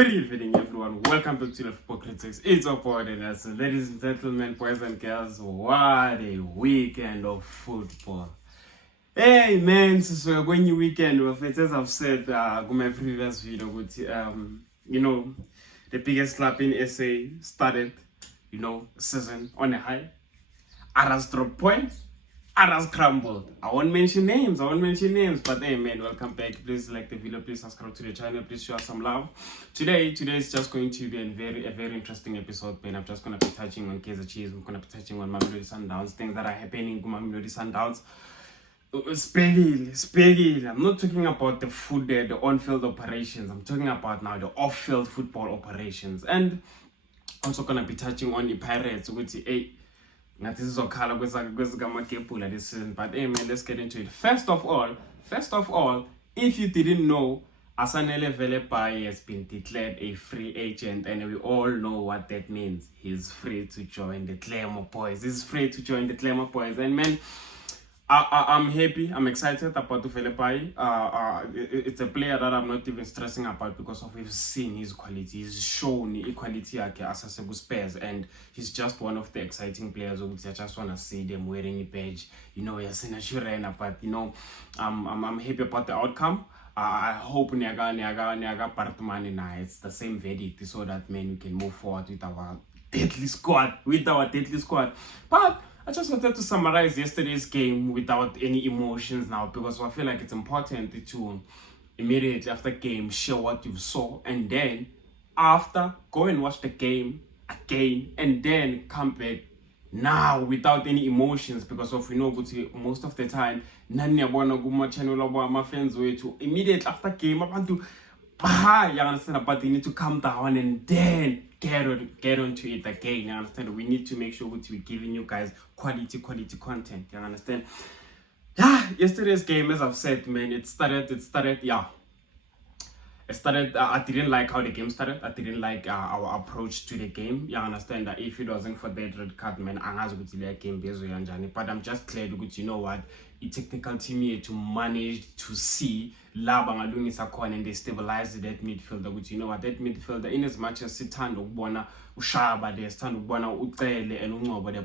Good evening, everyone. Welcome back to the Football Critics. It's your boy, Nelson. Ladies and gentlemen, boys and girls, what a weekend of football. Hey, man, so when you weekend, as I've said in my previous video, the biggest club in SA started, season on a high. Others dropped points. Others crumbled. I won't mention names, but hey man, welcome back. Please like the video, please subscribe to the channel, please show us some love. Today is just going to be a very interesting episode, man. I'm just gonna be touching on Kaizer Chiefs, I'm gonna be touching on Mamelodi Sundowns, things that are happening in Mamelodi Sundowns. Speggy. I'm not talking about the on-field operations, I'm talking about now the off-field football operations. And also gonna be touching on the Pirates, which this is but hey man, let's get into it. First of all, if you didn't know, Velebayi has been declared a free agent, and we all know what that means. He's free to join the Thapelo Boys. And man, I'm happy, I'm excited about Velebayi. It's a player that I'm not even stressing about because of we've seen his quality. He's shown equality as a Spurs, and he's just one of the exciting players. I just want to see them wearing a badge. But I'm happy about the outcome. I hope Niaga Partman it's the same verdict, so that we can move forward with our deadly squad. But I just wanted to summarize yesterday's game without any emotions now, because I feel like it's important to immediately after game share what you saw, and then after go and watch the game again, and then come back now without any emotions, because of most of the time my friends way to immediately after game you understand, but you need to calm down and then get onto it again. You understand? We need to make sure we're giving you guys quality content. You understand? Yesterday's game, as I've said, man, it started. I didn't like how the game started. I didn't like our approach to the game. You understand that if it wasn't for that red card, man, game but I'm just glad that you know what, the technical team here to manage to see and they stabilized that midfielder, which that midfielder, in as much as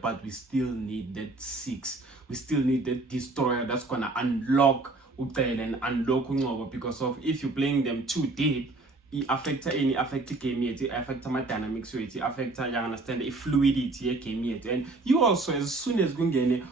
but we still need that six. We still need that destroyer that's gonna unlock and unlock, because of if you're playing them too deep, it affects the game, it affects my dynamics, it affects the fluidity game, and you also, as soon as midfield,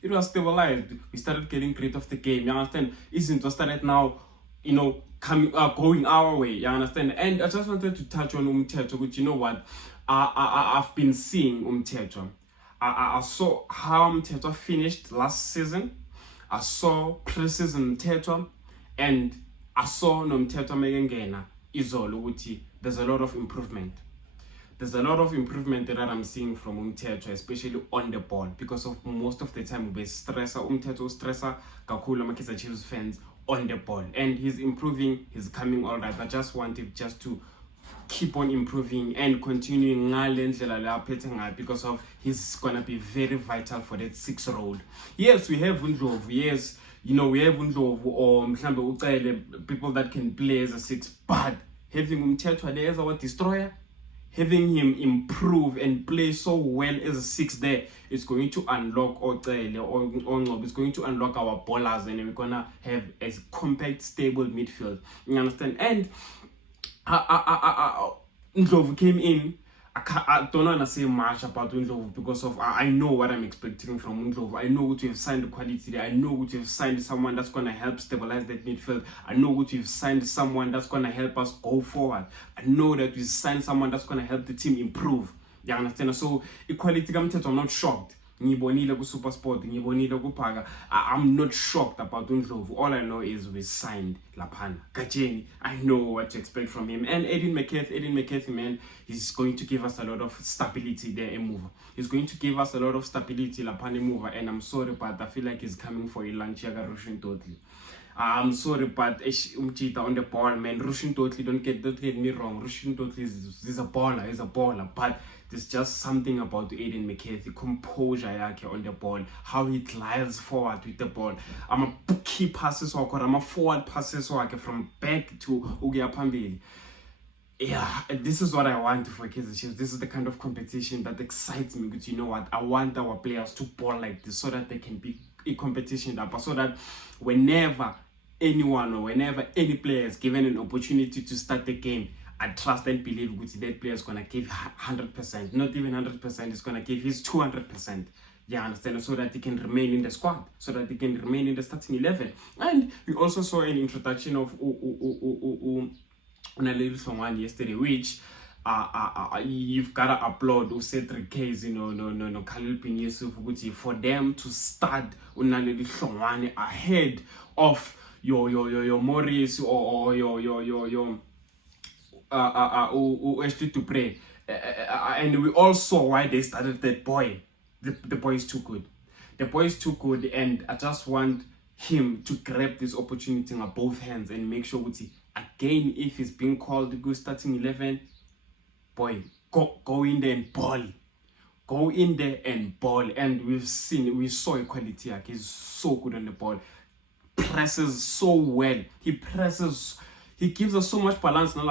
it was stabilized. We started getting rid of the game. You understand? Isn't just started now, going our way. You understand? And I just wanted to touch on which what I've been seeing I saw how Mteto finished last season. I saw pre-season Mteto, and I saw Mteto Megengena Izolo. There's a lot of improvement. There's a lot of improvement that I'm seeing from Mteto, especially on the ball, because of most of the time we stressor Kakula Kaizer Chiefs fans on the ball, and he's improving. He's coming all right. I just wanted to keep on improving and continuing because of he's gonna be very vital for that 6 role. Yes, we have Undlovu. Yes, we have Undlovu or people that can play as a 6, but having Mteto there as our destroyer, having him improve and play so well as a 6 there, it's going to unlock it's going to unlock our ballers, and we're gonna have a compact, stable midfield. You understand? And Ndlovu came in. I don't want to say much about Ndlovu because of I know what I'm expecting from Ndlovu. I know what we've signed the quality there. I know what we've signed someone that's going to help stabilize that midfield. I know what we've signed someone that's going to help us go forward. I know that we've signed someone that's going to help the team improve. You understand? So equality, I'm not shocked. Super Sport, I'm not shocked about Ndlovu. All I know is we signed Lapana Kajeni. I know what to expect from him. And Edin McCarthy, man, he's going to give us a lot of stability there, a mover. He's going to give us a lot of stability, Lapana mover. And I'm sorry, but I feel like he's coming for a lunch totally. I'm sorry, but Umchita on the ball, man. Rushin totally don't get me wrong. Rushin totally is a baller, but there's just something about Aiden McCarthy, composure yake on the ball, how he glides forward with the ball. I'm a key passes or I'm a forward passes from back to Ugia Pambili. Yeah, this is what I want for Kaizer Chiefs. This is the kind of competition that excites me, because you know what, I want our players to ball like this so that they can be a competition up, so that whenever anyone or whenever any player is given an opportunity to start the game, I trust and believe that player is gonna give 100%, not even 100%, is gonna give his 200%. Yeah, understand? So that he can remain in the squad, so that he can remain in the starting 11. And we also saw an introduction of someone yesterday, which you've got to upload or Cedric Case, no, Khalil Bin Yusuf, for them to start ahead of your Morris or your Ashley to pray. And we all saw why they started that boy. The boy is too good. The boy is too good, and I just want him to grab this opportunity on both hands and make sure again, if he's being called to go starting 11, boy, go in there and ball. Go in there and ball. And we saw a quality. He's so good on the ball. Presses so well. He gives us so much balance. You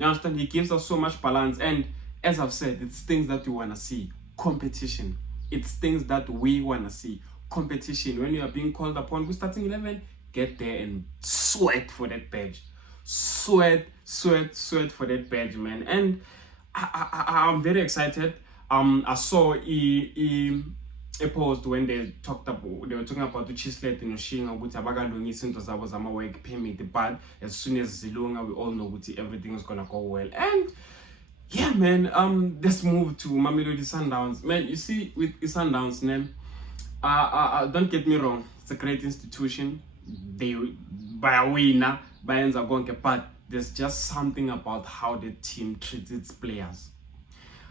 understand? He gives us so much balance. And as I've said, it's things that you want to see. Competition. It's things that we want to see. Competition. When you are being called upon to starting 11, get there and sweat for that badge. Sweat for that badge, man. And I'm very excited. I saw a post when they were talking about the Chislet and Shinga with Abagalungi Sintos was a work permit, but as soon as Zilunga, we all know everything is gonna go well. And yeah, man, let's move to Mamelodi Sundowns. Man, you see, with Sundowns name, don't get me wrong, it's a great institution. They by a winner, by Enzagonke, but there's just something about how the team treats its players.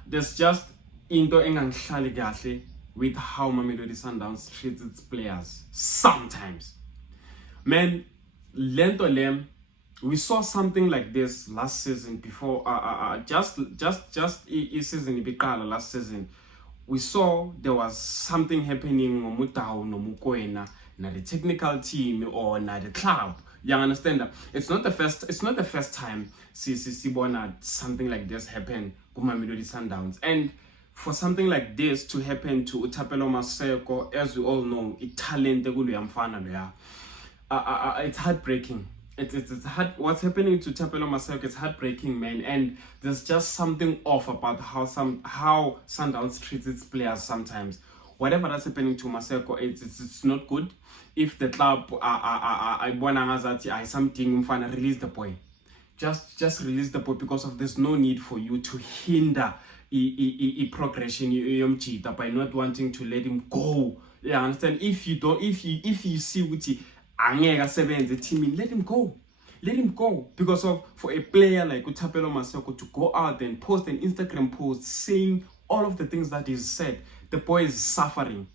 There's just into engangihlali kahle with how Mamelodi Sundowns treats its players sometimes. Man, lento we saw something like this last season before just season ibiqala last season. We saw there was something happening ngomutawu nomukwena na the technical team or na the club. You understand that? It's not the first time sibona something like this happen to Mamelodi Sundowns. And for something like this to happen to Thapelo Maseko, as we all know, it's heartbreaking. It's hard. What's happening to Thapelo Maseko is heartbreaking, man. And there's just something off about how Sundowns treats its players sometimes. Whatever that's happening to Maseko, it's not good. If the club I something release the boy. Just release the boy, because there's no need for you to hinder progression by not wanting to let him go. You understand? If you see Uti angeka sebenze team, let him go. Let him go. Because for a player like Thapelo Maseko to go out and post an Instagram post saying all of the things that is said, the boy is suffering.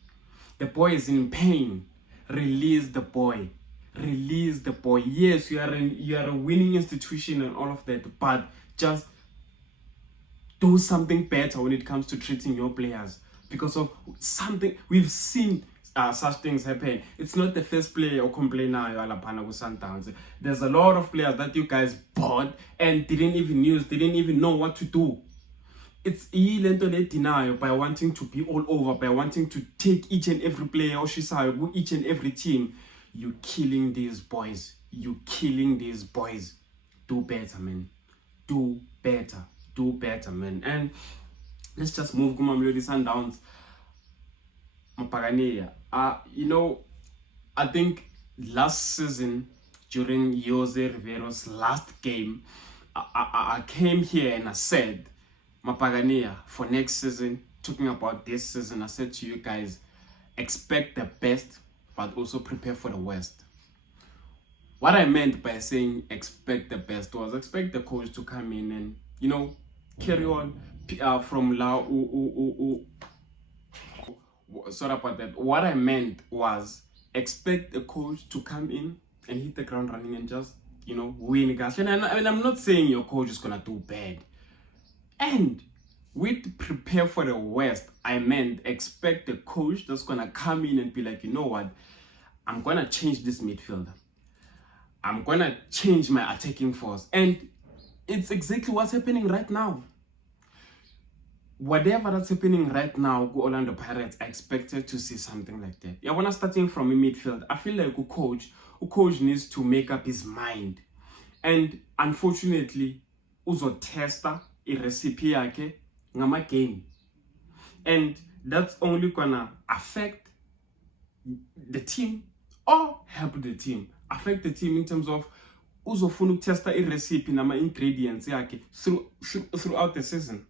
The boy is in pain. Release the boy. Release the boy. Yes, you are a winning institution and all of that, but just do something better when it comes to treating your players. Because of something we've seen such things happen. It's not the first player or complainer Alapana with Sundowns. There's a lot of players that you guys bought and didn't even know what to do. It's denial by wanting to be all over, by wanting to take each and every player or each and every team. You're killing these boys. You're killing these boys. Do better, man. Do better, man. And let's just move to Mamelodi Sundowns. Mapagania. I think last season during Jose Rivero's last game, I came here and I said, Mapagania, for next season, talking about this season, I said to you guys, expect the best, but also prepare for the worst. What I meant by saying expect the best was expect the coach to come in and, carry on from La. Sorry about that. What I meant was expect the coach to come in and hit the ground running and just, win. And I'm not saying your coach is gonna do bad. And with prepare for the worst, I meant expect the coach that's gonna come in and be like, you know what, I'm gonna change this midfielder. I'm gonna change my attacking force. And it's exactly what's happening right now. Whatever that's happening right now, Orlando Pirates, I expected to see something like that. Yeah, when I'm starting from a midfield, I feel like a coach needs to make up his mind. And unfortunately, uzo testa a recipe yake ngama game. And that's only gonna affect the team or help the team. Affect the team in terms of uzofuna testa a recipe nama ingredients yake throughout the season.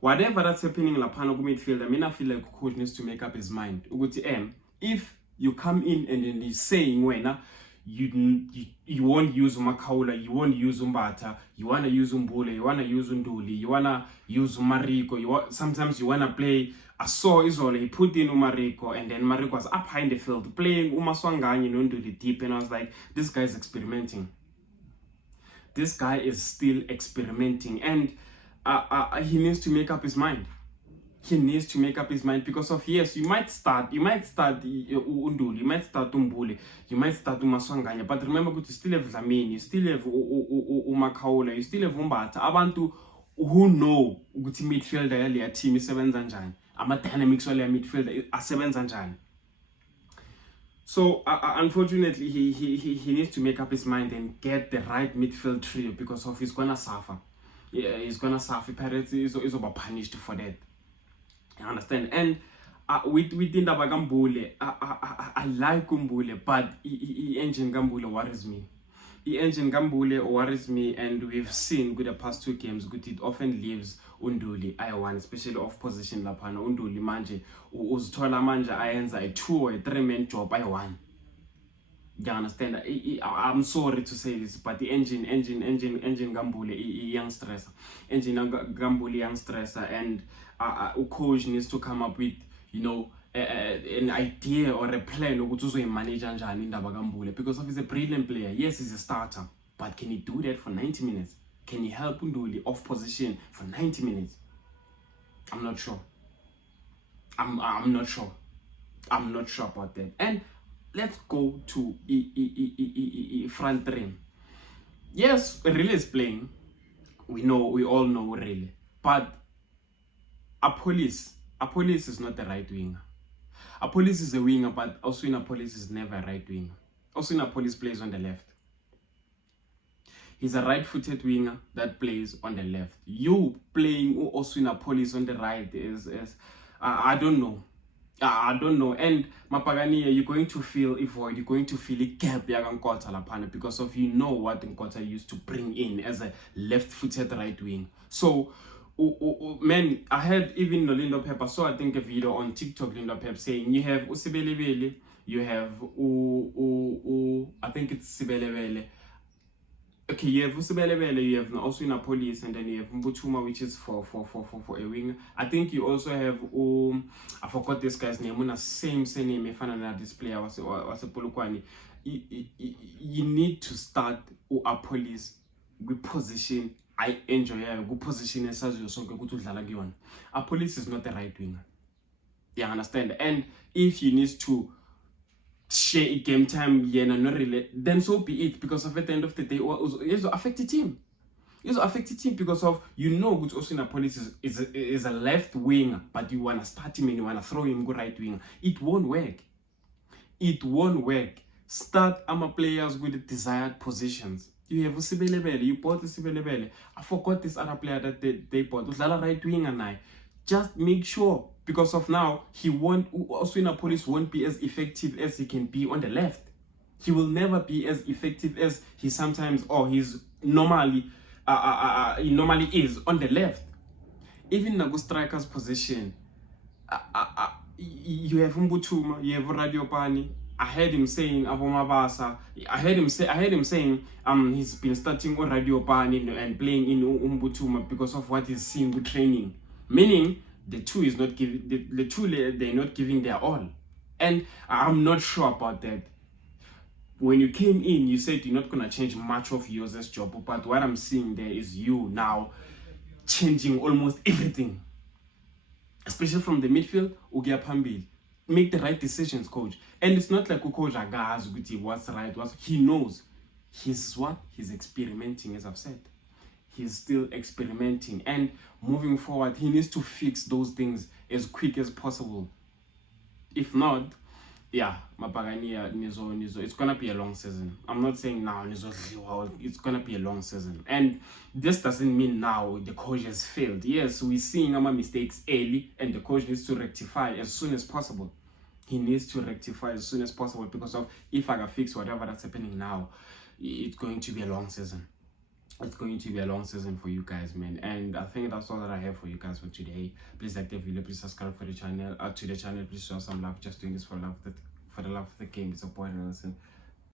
Whatever that's happening in Lapano midfield, I feel like coach needs to make up his mind. If you come in and then he's saying when you won't use Makaula, you won't use Umbata, you wanna use Umbule, you wanna use Unduli, you wanna use Mariko, sometimes you wanna play a saw Isole, he put in Umariko, and then Mariko was up high in the field playing Umaswangani Unduli deep, and I was like, this guy is experimenting. This guy is still experimenting, and he needs to make up his mind. He needs to make up his mind because of, yes, you might start Unduli, you might start Umbule, you might start Umaswanganya, but remember you still have Zamini, you still have Umakaula, you still have Umbata, abantu who know ukuthi midfielder yale team isebenza njani, ama dynamics wale midfielder asebenza njani. So unfortunately, he needs to make up his mind and get the right midfield trio because of he's gonna suffer. Yeah, he's gonna suffer. Pirates is punished for that. You understand? And with Indaba Gambule, I like Gumbule, but engine Gambule worries me. The engine Gambule worries me, and we've seen with the past two games, it often leaves Unduli I1, especially off position lapana. Unduli manje uzithola manje ayenza a 2 or a 3-man job I1. You understand? I'm sorry to say this, but the engine Gambule young stressor. Engine Gambule young stressor, and coach needs to come up with, an idea or a plan of to manage Anjan in Gambule, because he's a brilliant player. Yes, he's a starter, but can he do that for 90 minutes? Can he help Unduli off position for 90 minutes? I'm not sure. I'm not sure. I'm not sure about that. And let's go to front three. Yes, Really is playing. We all know Really. But Police is not the right winger. Police is a winger, but also Police is never a right winger. Also Police plays on the left. He's a right-footed winger that plays on the left. You playing Police on the right is I don't know. I don't know. And Mapagani, you're going to feel a void, you're going to feel a gap because of what Nkota used to bring in as a left-footed right wing. So man, I heard even Lindo Pep, I saw I think a video on TikTok, Lindo Pep saying you have Usibelebele, you have I think it's Sibelebele. Okay, you have Usibelebele, you have also in a Police, and then you have Mbutuma, which is for a winger. I think you also have I forgot this guy's name. Same name. If another this player was a Polukwani. You need to start a Police with position. I enjoy a good position as you so good to Lalagion. A Police is not the right winger. You understand? And if you need to share a game time, not really, then so be it, because of at the end of the day, it's affect the team. It's affect the team because of good also in a Police is a left winger, but you wanna start him and you wanna throw him go right winger. It won't work. It won't work. Start players with the desired positions. You have Usibelebele, you bought Usibelebele. I forgot this other player that they bought. Uslala right winger now. Just make sure, because of now, he won't, also in a Police won't be as effective as he can be on the left. He will never be as effective as he sometimes, or he's normally, he normally is on the left. Even in a striker's position, you have Mbutuma, you have Radiopani. I heard him saying Abomabasa. I heard him saying he's been starting on Radiopani and playing in Mbutuma because of what he's seeing with training. Meaning the two is not giving they're not giving their all. And I'm not sure about that. when you came in, you said you're not going to change much of yours as job, but what I'm seeing there is you now changing almost everything, especially from the midfield. Ugia Pambil, make the right decisions, coach. And it's not like coach Agaz what's right, he knows. He's experimenting, as I've said. He's still experimenting, and moving forward, he needs to fix those things as quick as possible. If not, yeah, Mapagania Nizo, it's gonna be a long season. I'm not saying now Nizo, it's gonna be a long season. And this doesn't mean now the coach has failed. Yes, we're seeing our mistakes early, and the coach needs to rectify as soon as possible. He needs to rectify as soon as possible, because of if I can fix whatever that's happening now, it's going to be a long season. It's going to be a long season for you guys, man. And I think that's all that I have for you guys for today. Please like the video, please subscribe for the channel, to the channel. Please show some love. Just doing this for the love of the game. It's a point, listen.